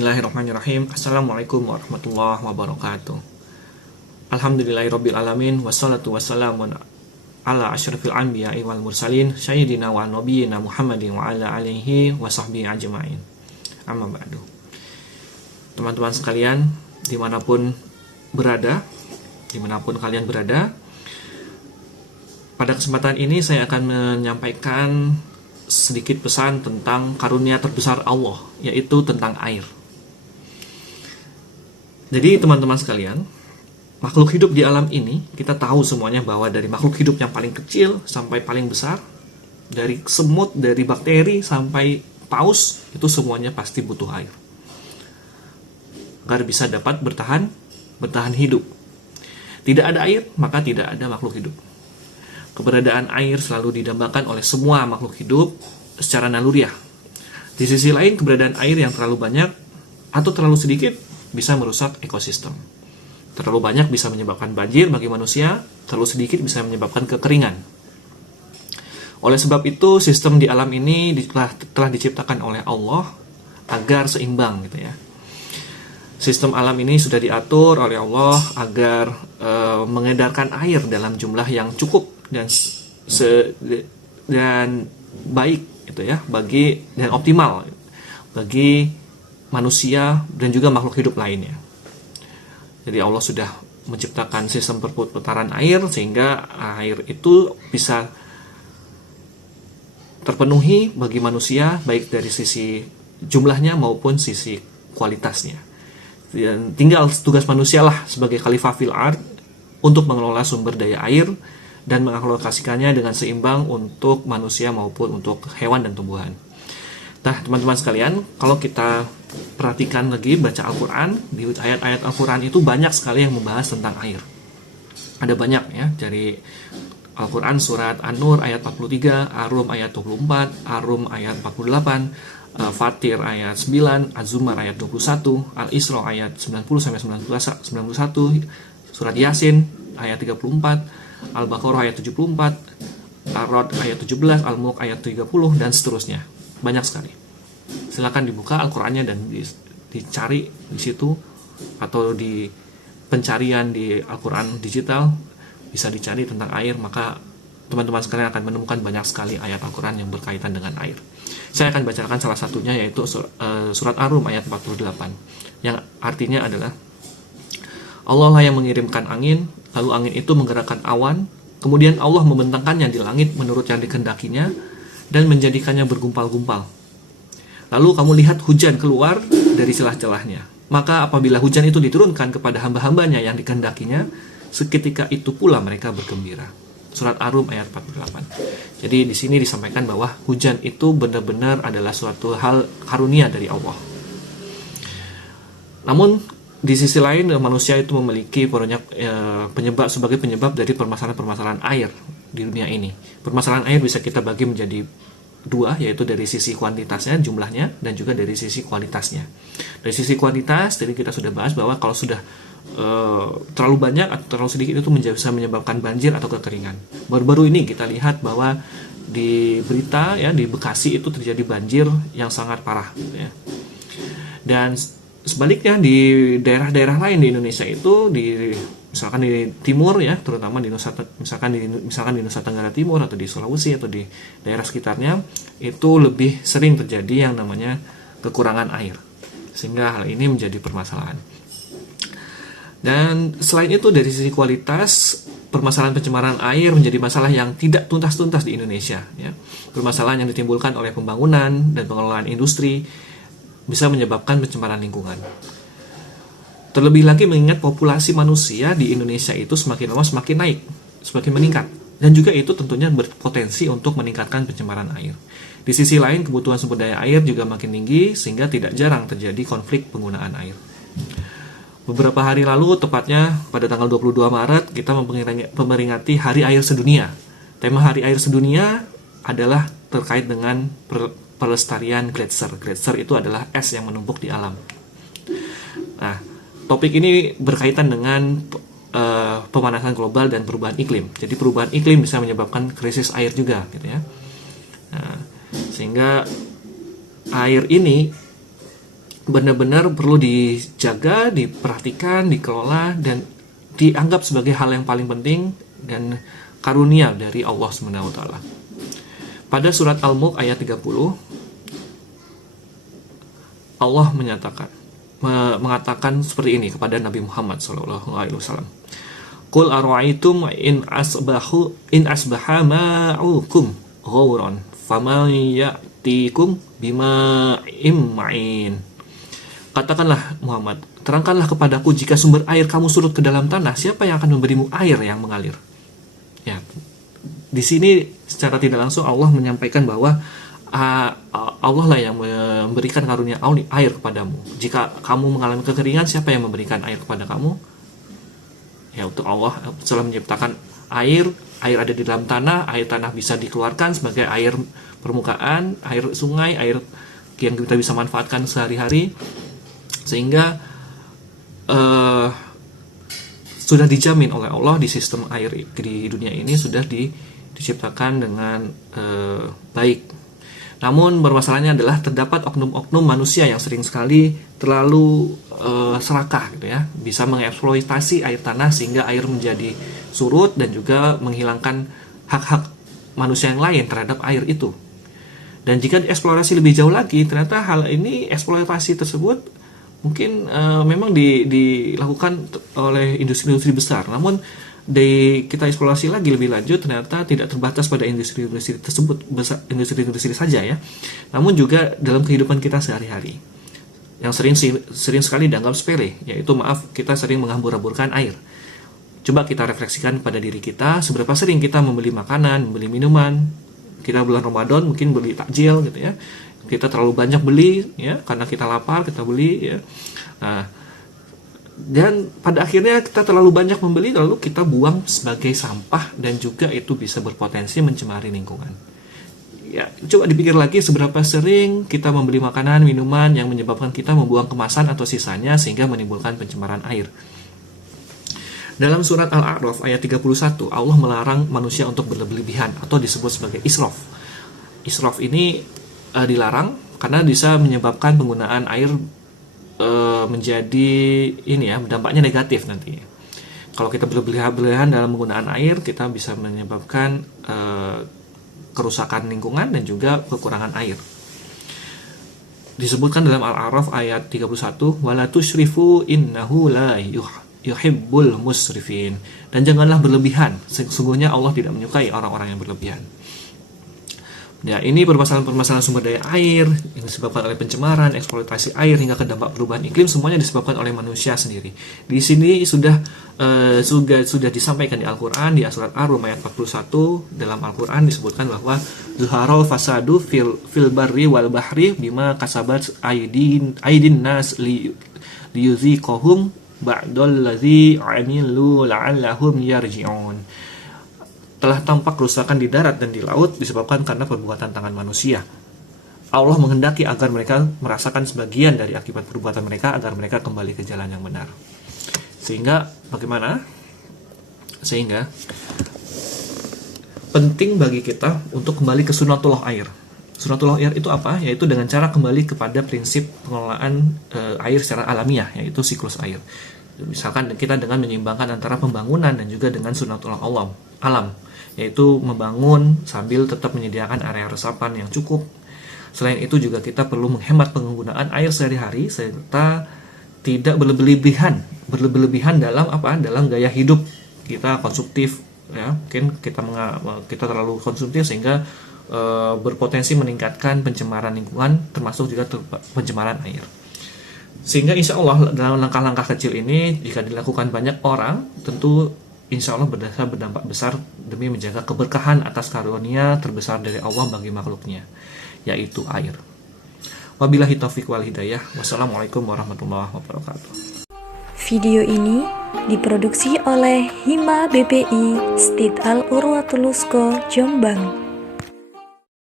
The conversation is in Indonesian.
Bismillahirrahmanirrahim. Assalamualaikum warahmatullahi wabarakatuh. Alhamdulillahirabbil alamin wassalatu wassalamu ala asyrafil anbiya'i wal mursalin sayyidina wa nabiyyina Muhammadin wa ala alihi wa sahbihi ajma'in. Amma ba'du. Teman-teman sekalian, dimanapun kalian berada, pada kesempatan ini saya akan menyampaikan sedikit pesan tentang karunia terbesar Allah, yaitu tentang air. Jadi teman-teman sekalian, makhluk hidup di alam ini, kita tahu semuanya bahwa dari makhluk hidup yang paling kecil sampai paling besar, dari semut, dari bakteri sampai paus, itu semuanya pasti butuh air agar bisa dapat bertahan hidup. Tidak ada air, maka tidak ada makhluk hidup. Keberadaan air selalu didambakan oleh semua makhluk hidup secara naluriah. Di sisi lain, keberadaan air yang terlalu banyak atau terlalu sedikit bisa merusak ekosistem. Terlalu banyak bisa menyebabkan banjir bagi manusia, terlalu sedikit bisa menyebabkan kekeringan. Oleh sebab itu, sistem di alam ini telah diciptakan oleh Allah agar seimbang, gitu ya. Sistem alam ini sudah diatur oleh Allah agar mengedarkan air dalam jumlah yang cukup dan baik, gitu ya, dan optimal bagi manusia dan juga makhluk hidup lainnya. Jadi Allah sudah menciptakan sistem perputaran air sehingga air itu bisa terpenuhi bagi manusia baik dari sisi jumlahnya maupun sisi kualitasnya. Dan tinggal tugas manusialah sebagai khalifah fil ard untuk mengelola sumber daya air dan mengalokasikannya dengan seimbang untuk manusia maupun untuk hewan dan tumbuhan. Nah, teman-teman sekalian, kalau kita perhatikan lagi baca Al-Quran, di ayat-ayat Al-Quran itu banyak sekali yang membahas tentang air. Ada banyak ya, dari Al-Quran surat An-Nur ayat 43, Ar-Rum ayat 24, Ar-Rum ayat 48, Fatir ayat 9, Az-Zumar ayat 21, Al-Isra ayat 90-91, surat Yasin ayat 34, Al-Baqarah ayat 74, Ar-Ra'd ayat 17, Al-Mulk ayat 30, dan seterusnya. Banyak sekali. Silakan dibuka Al-Qur'annya dan dicari di situ, atau di pencarian di Al-Qur'an digital bisa dicari tentang air, maka teman-teman sekalian akan menemukan banyak sekali ayat Al-Qur'an yang berkaitan dengan air. Saya akan bacakan salah satunya, yaitu surat Ar-Rum ayat 48, yang artinya adalah Allah lah yang mengirimkan angin, lalu angin itu menggerakkan awan, kemudian Allah membentangkannya di langit menurut yang dikehendakinya dan menjadikannya bergumpal-gumpal. Lalu kamu lihat hujan keluar dari celah-celahnya. Maka apabila hujan itu diturunkan kepada hamba-hambanya yang dikehendakinya, seketika itu pula mereka bergembira. Surat Ar-Rum ayat 48. Jadi di sini disampaikan bahwa hujan itu benar-benar adalah suatu hal karunia dari Allah. Namun di sisi lain, manusia itu memiliki sebagai penyebab dari permasalahan-permasalahan air di dunia ini. Permasalahan air bisa kita bagi menjadi dua, yaitu dari sisi kuantitasnya, jumlahnya, dan juga dari sisi kualitasnya. Dari sisi kuantitas, tadi kita sudah bahas bahwa kalau sudah terlalu banyak atau terlalu sedikit itu bisa menyebabkan banjir atau kekeringan. Baru-baru ini kita lihat bahwa di berita ya, di Bekasi itu terjadi banjir yang sangat parah, ya. Dan sebaliknya di daerah-daerah lain di Indonesia itu, misalkan di timur ya, terutama misalkan di Nusa Tenggara Timur atau di Sulawesi atau di daerah sekitarnya, itu lebih sering terjadi yang namanya kekurangan air, sehingga hal ini menjadi permasalahan. Dan selain itu, dari sisi kualitas, permasalahan pencemaran air menjadi masalah yang tidak tuntas-tuntas di Indonesia, ya. Permasalahan yang ditimbulkan oleh pembangunan dan pengelolaan industri bisa menyebabkan pencemaran lingkungan. Terlebih lagi mengingat populasi manusia di Indonesia itu semakin lama semakin naik, semakin meningkat, dan juga itu tentunya berpotensi untuk meningkatkan pencemaran air. Di sisi lain, kebutuhan sumber daya air juga makin tinggi, sehingga tidak jarang terjadi konflik penggunaan air. Beberapa hari lalu, tepatnya pada tanggal 22 Maret, kita memperingati Hari Air Sedunia. Tema Hari Air Sedunia adalah terkait dengan pelestarian gletser. Gletser itu adalah es yang menumpuk di alam. Nah, topik ini berkaitan dengan pemanasan global dan perubahan iklim. Jadi perubahan iklim bisa menyebabkan krisis air juga, gitu ya. Nah, sehingga air ini benar-benar perlu dijaga, diperhatikan, dikelola, dan dianggap sebagai hal yang paling penting dan karunia dari Allah SWT. Pada surat Al-Mulk ayat 30, Allah mengatakan seperti ini kepada Nabi Muhammad SAW. Qul aro'aitum in asbaha ma'ukum ghauran faman ya'tikum bima'im ma'in. Katakanlah Muhammad, terangkanlah kepadaku jika sumber air kamu surut ke dalam tanah, siapa yang akan memberimu air yang mengalir? Ya, di sini secara tidak langsung Allah menyampaikan bahwa Allah lah yang memberikan karunia air kepadamu. Jika kamu mengalami kekeringan, siapa yang memberikan air kepada kamu? Ya, untuk Allah telah menciptakan air ada di dalam tanah, air tanah bisa dikeluarkan sebagai air permukaan, air sungai, air yang kita bisa manfaatkan sehari-hari, sehingga sudah dijamin oleh Allah di sistem air di dunia ini sudah diciptakan dengan baik. Namun bermasalahnya adalah terdapat oknum-oknum manusia yang sering sekali terlalu serakah gitu ya, bisa mengeksploitasi air tanah sehingga air menjadi surut dan juga menghilangkan hak-hak manusia yang lain terhadap air itu. Dan jika dieksplorasi lebih jauh lagi, ternyata hal ini, eksploitasi tersebut mungkin memang dilakukan oleh industri-industri besar. Namun kita eksplorasi lagi lebih lanjut, ternyata tidak terbatas pada industri-industri tersebut, industri-industri saja ya, namun juga dalam kehidupan kita sehari-hari yang sering sekali dianggap sepele, yaitu kita sering menghambur-hamburkan air. Coba kita refleksikan pada diri kita, seberapa sering kita membeli makanan, membeli minuman. Kita bulan Ramadan mungkin beli takjil gitu ya, kita terlalu banyak beli ya, karena kita lapar kita beli ya. Nah, dan pada akhirnya kita terlalu banyak membeli, lalu kita buang sebagai sampah, dan juga itu bisa berpotensi mencemari lingkungan. Ya, coba dipikir lagi seberapa sering kita membeli makanan, minuman yang menyebabkan kita membuang kemasan atau sisanya sehingga menimbulkan pencemaran air. Dalam surat Al-A'raf ayat 31, Allah melarang manusia untuk berlebihan atau disebut sebagai israf. Israf ini dilarang karena bisa menyebabkan penggunaan air menjadi dampaknya negatif nanti. Kalau kita berlebihan dalam penggunaan air, kita bisa menyebabkan kerusakan lingkungan dan juga kekurangan air. Disebutkan dalam Al-A'raf ayat 31, wala tusyrifu innahu la yuhibbul musrifin, dan janganlah berlebihan, sesungguhnya Allah tidak menyukai orang-orang yang berlebihan. Ya, ini permasalahan sumber daya air yang disebabkan oleh pencemaran, eksploitasi air hingga ke dampak perubahan iklim, semuanya disebabkan oleh manusia sendiri. Di sini sudah disampaikan di Al-Qur'an di surat Ar-Rum ayat 41. Dalam Al-Qur'an disebutkan bahwa zuharul fasadu fil barri wal bahri bima kasabat aidin nas liyuziqahum ba'dallazi 'amilu la'allahum yarji'un. Telah tampak kerusakan di darat dan di laut disebabkan karena perbuatan tangan manusia. Allah menghendaki agar mereka merasakan sebagian dari akibat perbuatan mereka, agar mereka kembali ke jalan yang benar. Sehingga bagaimana? Sehingga penting bagi kita untuk kembali ke sunatullah air. Sunatullah air itu apa? Yaitu dengan cara kembali kepada prinsip pengelolaan air secara alamiah, yaitu siklus air. Misalkan kita dengan menyeimbangkan antara pembangunan dan juga dengan sunatullah alam, yaitu membangun sambil tetap menyediakan area resapan yang cukup. Selain itu juga kita perlu menghemat penggunaan air sehari-hari serta tidak berlebihan dalam dalam gaya hidup kita konsumtif ya. Mungkin kita terlalu konsumtif sehingga berpotensi meningkatkan pencemaran lingkungan, termasuk juga pencemaran air. Sehingga insya Allah dalam langkah-langkah kecil ini, jika dilakukan banyak orang, tentu insya Allah berdampak besar demi menjaga keberkahan atas karunia terbesar dari Allah bagi makhluknya, yaitu air. Wabillahi taufiq wal hidayah. Wassalamualaikum warahmatullahi wabarakatuh. Video ini diproduksi oleh Hima BPI Stit Al Urwatulusko Jombang.